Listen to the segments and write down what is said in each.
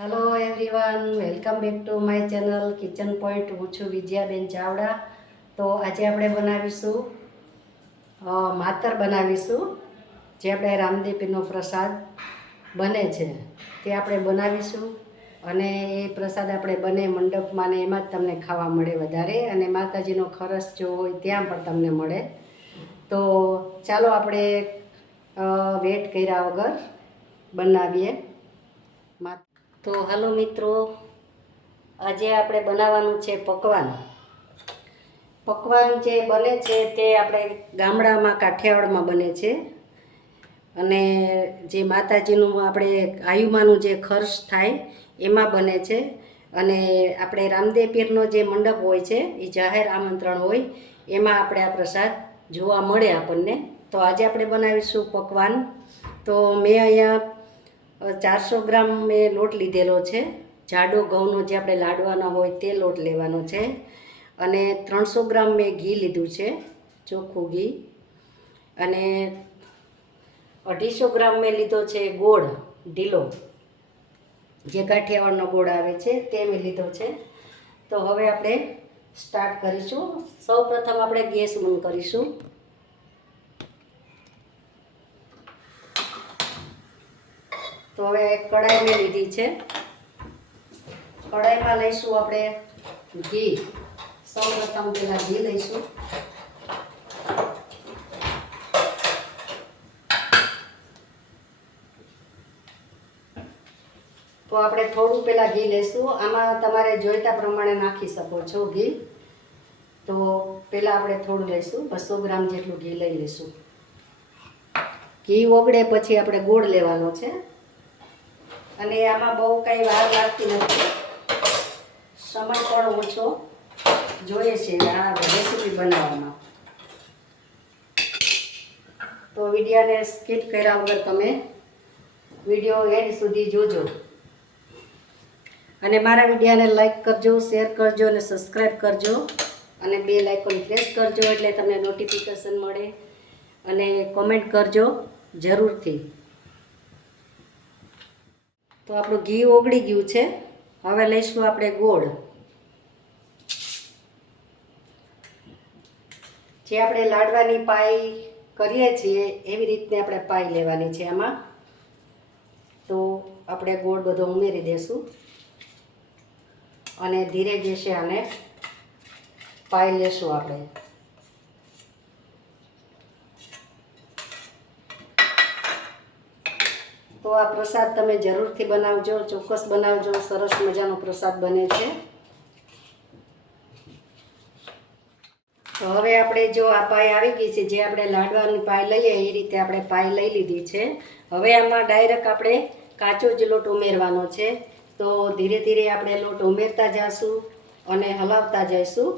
Hello everyone welcome back to my channel kitchen point હું છું વિજયાબેન ચાવડા. તો આજે આપણે બનાવીશું માતર બનાવીશું, જે આપણે રામદેવીનો પ્રસાદ બને છે. તે આપણે બનાવીશું અને એ પ્રસાદ આપણે બને મંડપમાં ને એમાં જ તમને ખાવા મળે વધારે અને માતાજીનો ખરસ જો હોય ત્યાં પણ તમને મળે. તો ચાલો આપણે વેટ કર્યા વગર બનાવીએ. મા- તો હલો મિત્રો, આજે આપણે બનાવવાનું છે પકવાન. પકવાન જે બને છે તે આપણે ગામડામાં, કાઠિયાવાડમાં બને છે. અને જે માતાજીનું આપણે આયુમાનું જે ખર્ચ થાય, એમાં બને છે. અને આપણે રામદેવ પીરનો જે મંડપ હોય છે, એ જાહેર આમંત્રણ હોય, એમાં આપણે આ પ્રસાદ જોવા મળે આપણને. તો આજે આપણે બનાવીશું પકવાન. તો મેં અહીંયા ચારસો ગ્રામ મેં લોટ લીધેલો છે. જાડો ઘઉંનો જે આપણે લાડવાના હોય તે લોટ લેવાનો છે. અને ત્રણસો ગ્રામ મેં ઘી લીધું છે, ચોખ્ખું ઘી. અને અઢીસો ગ્રામ મેં લીધો છે ગોળ, ઢીલો. જે કાઠિયાવાડનો ગોળ આવે છે તે મેં લીધો છે. તો હવે આપણે સ્ટાર્ટ કરીશું. સૌ પ્રથમ આપણે ગેસ બંધ કરીશું. તો હવે કઢાઈ મેં લીધી છે. કઢાઈમાં લઈશું આપણે ઘી. સૌ પ્રથમ પહેલાં ઘી લઈશું. તો આપણે થોડું પહેલાં ઘી લઈશું. આમાં તમારે જોઈતા પ્રમાણે નાખી શકો છો ઘી. તો પહેલાં આપણે થોડું લઈશું. બસો ગ્રામ જેટલું ઘી લઈ લઈશું. ઘી ઓગળે પછી આપણે ગોળ લેવાનો છે. અને આમાં બહુ કાંઈ વાર લાગતી નથી. સમય પણ ઓછો જોઈએ છે આ રેસીપી બનાવવામાં. તો વિડીયોને સ્કીપ કર્યા વગર તમે વીડિયો એન્ડ સુધી જોજો. અને મારા વિડીયોને લાઈક કરજો શેર કરજો અને સબસ્ક્રાઈબ કરજો. અને બે લાઇકોન પ્રેસ કરજો એટલે તમને નોટિફિકેશન મળે અને કોમેન્ટ કરજો જરૂરથી. તો આપણું ઘી ઓગળી ગયું છે. હવે લઈશું આપણે ગોળ. જે આપણે લાડવાની પાઈ કરીએ છીએ, એવી રીતને આપણે પાઈ લેવાની છે આમાં. તો આપણે ગોળ બધો ઉમેરી દઈશું અને ધીરે ગેસે આને પાઈ લેશું આપણે. તો આ પ્રસાદ તમે જરૂરથી બનાવજો, ચોક્કસ બનાવજો, સરસ મજાનો પ્રસાદ બને છે. તો હવે આપણે જો આ પાય આવી ગઈ છે, જે આપણે લાડવાની પાય લઈએ, એ રીતે આપણે પાય લઈ લીધી છે. હવે આમાં ડાયરેક્ટ આપણે કાચો જ લોટ ઉમેરવાનો છે. તો ધીરે ધીરે આપણે લોટ ઉમેરતા જઈશું અને હલાવતા જઈશું.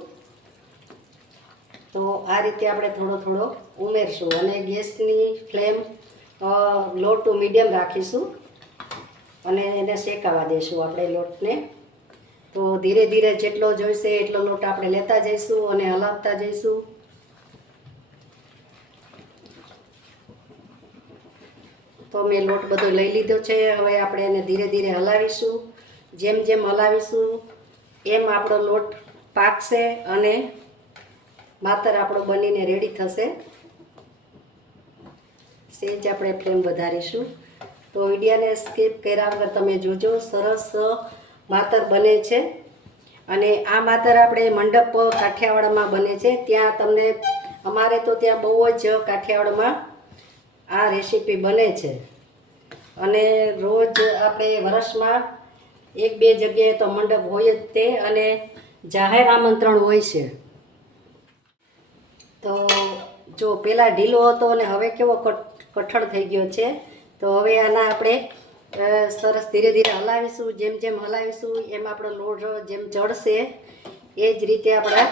તો આ રીતે આપણે થોડો થોડો ઉમેરશું અને ગેસની ફ્લેમ લો ટુ મીડિયમ રાખીશું અને એને શેકાવા દઈશું આપણે લોટને. તો ધીરે ધીરે જેટલો જોઈશે એટલો લોટ આપણે લેતા જઈશું અને હલાવતા જઈશું. તો મેં લોટ બધો લઈ લીધો છે, હવે આપણે એને ધીરે ધીરે હલાવીશું. જેમ જેમ હલાવીશું, એમ આપણો લોટ પાકશે અને માતર આપણો બનીને રેડી થશે. સેજ આપણે ફ્લેમ વધારીશું. તો વિડીયાને સ્કીપ કર્યા વગર તમે જોજો, સરસ માતર બને છે. અને આ માતર આપણે મંડપ કાઠિયાવાડમાં બને છે. ત્યાં તમને, અમારે તો ત્યાં બહુ જ કાઠિયાવાડમાં આ રેસીપી બને છે. અને રોજ આપણે વર્ષમાં એક બે જગ્યાએ તો મંડપ હોય જ તે અને જાહેર આમંત્રણ હોય છે. તો જો પહેલાં ઢીલો હતો અને હવે કેવો કઠણ થઈ ગયો છે, તો હવે આના આપણે સરસ ધીરે ધીરે હલાવીશું, જેમ જેમ હલાવીશું, એમ આપણો લોટ જેમ ચડશે એ જ રીતે આપણા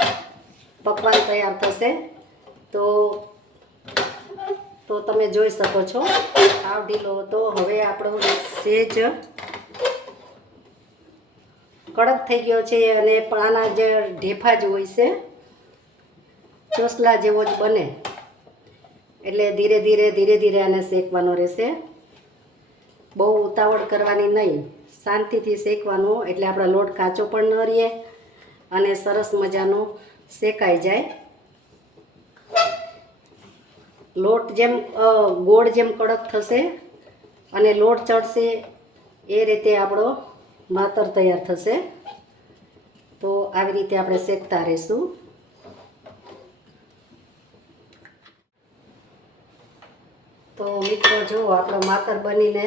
પકવાન તૈયાર થશે. તો તો તમે જોઈ શકો છો, આવ ઢીલો હતો, હવે આપણો સેજ કડક થઈ ગયો છે અને પણ આના જે ઢેફા જ હોય છે, ચોસલા જેવો જ બને. એટલે ધીરે ધીરે ધીરે ધીરે આને શેકવાનો રહેશે. બહુ ઉતાવળ કરવાની નહીં. શાંતિથી શેકવાનું, એટલે આપણો લોટ કાચો પણ ન રહે અને સરસ મજાનો શેકાઈ જાય. લોટ જેમ ગોળ જેમ કડક થશે અને લોટ ચડશે એ રીતે આપણો માતર તૈયાર થશે. તો આવી રીતે આપણે શેકતા રહીશું. તો મિત્રો જુઓ આપણો માતર બનીને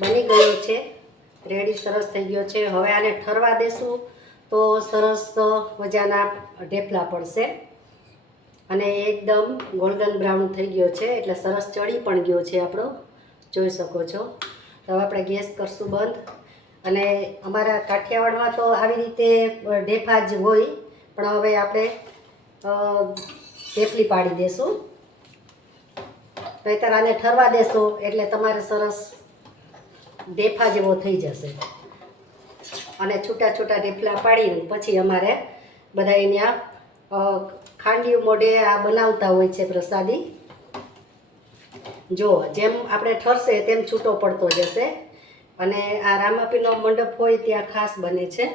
બની ગયો છે, રેડી સરસ થઈ ગયો છે. હવે આને ઠરવા દેશું તો સરસ મજાના ઢેફલા પડશે અને એકદમ ગોલ્ડન બ્રાઉન થઈ ગયો છે, એટલે સરસ ચડી પણ ગયો છે આપણો. જોઈ શકો છો. તો હવે આપણે ગેસ કરશું બંધ. અને અમારા કાઠિયાવાડમાં તો આવી રીતે ઢેફા જ હોય, પણ હવે આપણે ઢેફલી પાડી દેશું. નહીતર આને ઠરવા દેશો, એટલે તમારે સરસ ઢેફા જેવો થઈ જશે. અને છૂટા છૂટા ઢેફલા પાડીને પછી અમારે બધા અહીંયા ખાંડિયું મોઢે આ બનાવતા હોય છે પ્રસાદી. જો, જેમ આપણે ઠરશે તેમ છૂટો પડતો જશે. અને આ રામાપીનો મંડપ હોય ત્યાં ખાસ બને છે.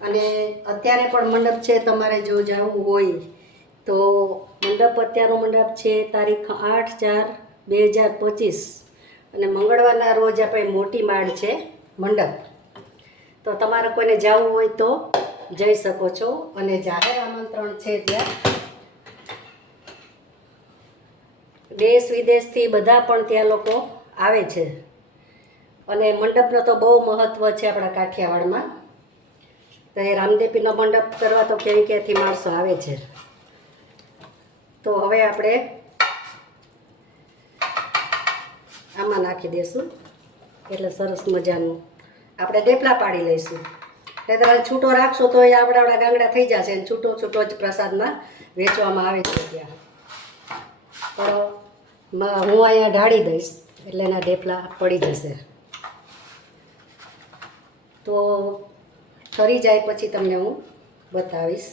અને અત્યારે પણ મંડપ છે, તમારે જો જવું હોય તો મંડપ અત્યારનો મંડપ છે તારીખ આઠ ચાર બે હજાર પચીસ. અને મંગળવારના રોજ આપણે મોટી માળ છે મંડપ. તો તમારે કોઈને જવું હોય તો જઈ શકો છો અને જાહેર આમંત્રણ છે ત્યાં. દેશ વિદેશથી બધા પણ ત્યાં લોકો આવે છે. અને મંડપનો તો બહુ મહત્ત્વ છે આપણા કાઠિયાવાડમાં. તો એ રામદેવીનો મંડપ કરવા તો ક્યાંય ક્યાંથી માણસો આવે છે. તો હવે આપણે આમાં નાખી દઈશું. એટલે સરસ મજાનું. આપણે ડેપલા પાડી લઈશું. એટલે તમે છૂટો રાખશો તો એ આપણા આપણા ગાંગડા થઈ જશે અને છૂટો છૂટો જ પ્રસાદમાં વેચવામાં આવે છે ત્યાં. તો હું અહીંયા ઢાળી દઈશ. એટલે એના ઢેપલા પડી જશે. તો ઠરી જાય પછી તમને હું બતાવીશ.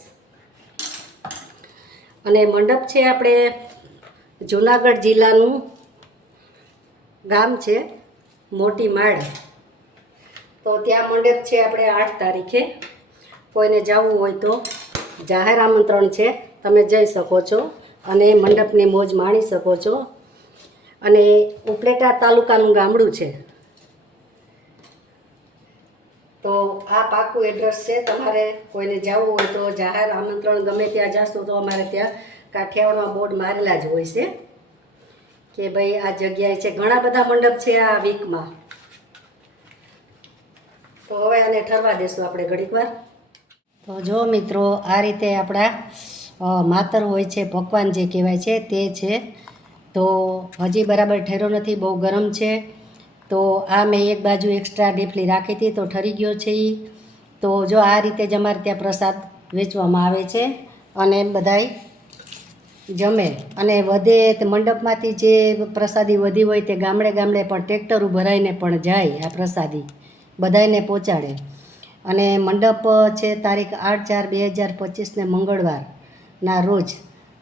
અને મંડપ છે આપણે જુનાગઢ જિલ્લાનું ગામ છે મોટી માળ. તો ત્યાં મંડપ છે આપણે આઠ તારીખે. કોઈને જવું હોય તો જાહેર આમંત્રણ છે, તમે જઈ શકો છો અને મંડપની મોજ માણી શકો છો. અને ઉપલેટા તાલુકાનું ગામડું છે. તો આ પાકું એડ્રેસ છે. તમારે કોઈને જવું હોય તો જાહેર આમંત્રણ ગમે ત્યાં જશો તો અમારે ત્યાં કાઠિયાવાડમાં બોર્ડ મારેલા જ હોય છે. કે ભાઈ આ જગ્યાએ છે. ઘણા બધા મંડપ છે આ વીકમાં તો હવે આને ઠરવા દેશું આપણે ઘડીક વાર. તો જો મિત્રો, આ રીતે આપણા માતર હોય છે, પકવાન જે કહેવાય છે તે છે. તો હજી બરાબર ઠેરો નથી, બહુ ગરમ છે. તો આ મેં એક બાજુ એક્સ્ટ્રા ઢેફલી રાખી હતી, તો ઠરી ગયો છે એ તો જો આ રીતે જ અમારે ત્યાં પ્રસાદ વેચવામાં આવે છે અને બધાય જમે. અને વધે તે મંડપમાંથી જે પ્રસાદી વધી હોય તે ગામડે ગામડે પણ ટ્રેક્ટર ભરાઈને પણ જાય આ પ્રસાદી બધાને પહોંચાડે. અને મંડપ છે તારીખ આઠ ચાર બે હજાર પચીસને મંગળવારના રોજ.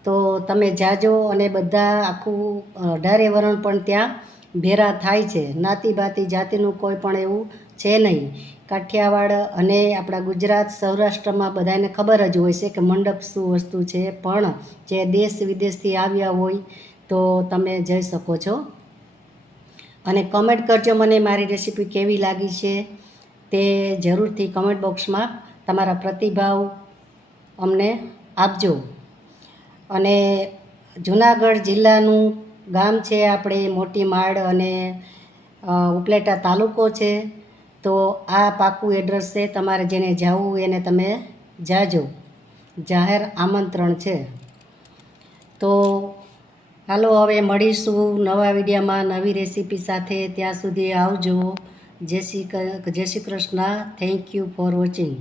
તો તમે જાજો અને બધા આખું અઢારે વરણ પણ ત્યાં ભેરા થાય છે. નાતી બાતી જાતિનું કોઈ પણ એવું છે નહીં. કાઠિયાવાડ અને આપણા ગુજરાત, સૌરાષ્ટ્રમાં બધાને ખબર જ હોય છે કે મંડપ શું વસ્તુ છે. પણ જે દેશ વિદેશથી આવ્યા હોય તો તમે જઈ શકો છો. અને કમેન્ટ કરજો મને મારી રેસીપી કેવી લાગી છે તે જરૂરથી કમેન્ટ બોક્સમાં તમારા પ્રતિભાવ અમને આપજો. અને જુનાગઢ જિલ્લાનું ગામ છે, આપણે મોટી માળ અને ઉપલેટા તાલુકો છે, તો આ પાકું એડ્રેસ છે, તમારે જેને જવું એને તમે જાજો. જાહેર આમંત્રણ છે. તો હાલો, હવે મળીશું નવા વિડીયામાં નવી રેસીપી સાથે. ત્યાં સુધી આવજો. જય શ્રી જય Shri Krishna. Thank you for watching